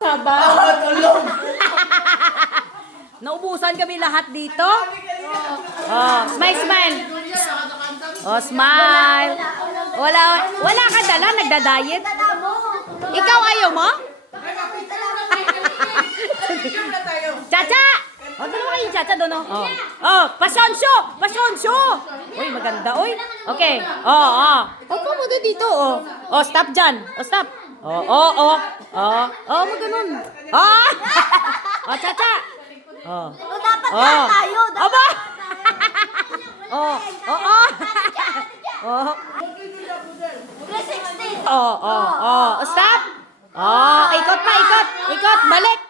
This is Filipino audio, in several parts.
Sabaw. Tulog. Naubusan kami lahat dito. Oh, smile. Oh, smile. Wala ka dala, nagda-diet. Ikaw ayaw mo? Chacha! Oh, dalawa kayong chacha doon, oh. Oh, pasyonsyo! Uy, maganda, uy. Okay. Oh. Opo mo dito, oh. Oh, stop dyan. Oh, stop. Oh, maganon. Oh! Oh, chacha! Oh. Dapat na tayo. Aba! Oh. Oh. 360. Oh. Stop! Oh, ikot pa, ikot. Balik.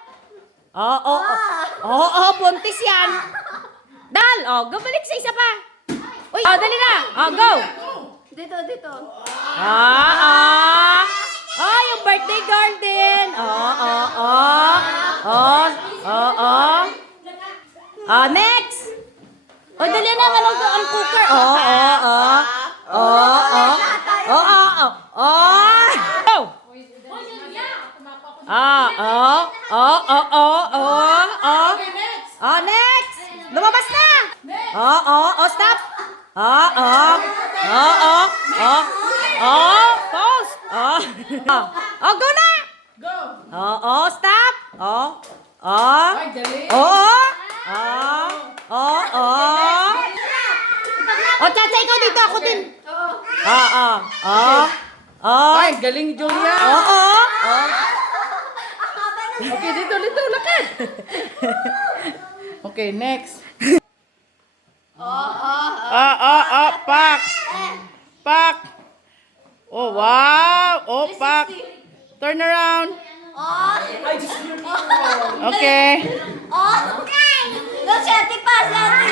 Oh, buntis yan. Dal, balik sa isa pa. Uy, dali na. Go. Dito. Yung birthday girl din. Next. Dali na, ang cooker. Next. Lumabas na. Stop. Pause. Go na. Go. Stop. Chacha, ikaw dito, ako din. Ay, galing Julia. Okay, dito, lakad. Okay, next. Pak. Oh, wow. Oh, pak. Turn around. Okay. Okay. Go, Shetty pa, Shetty.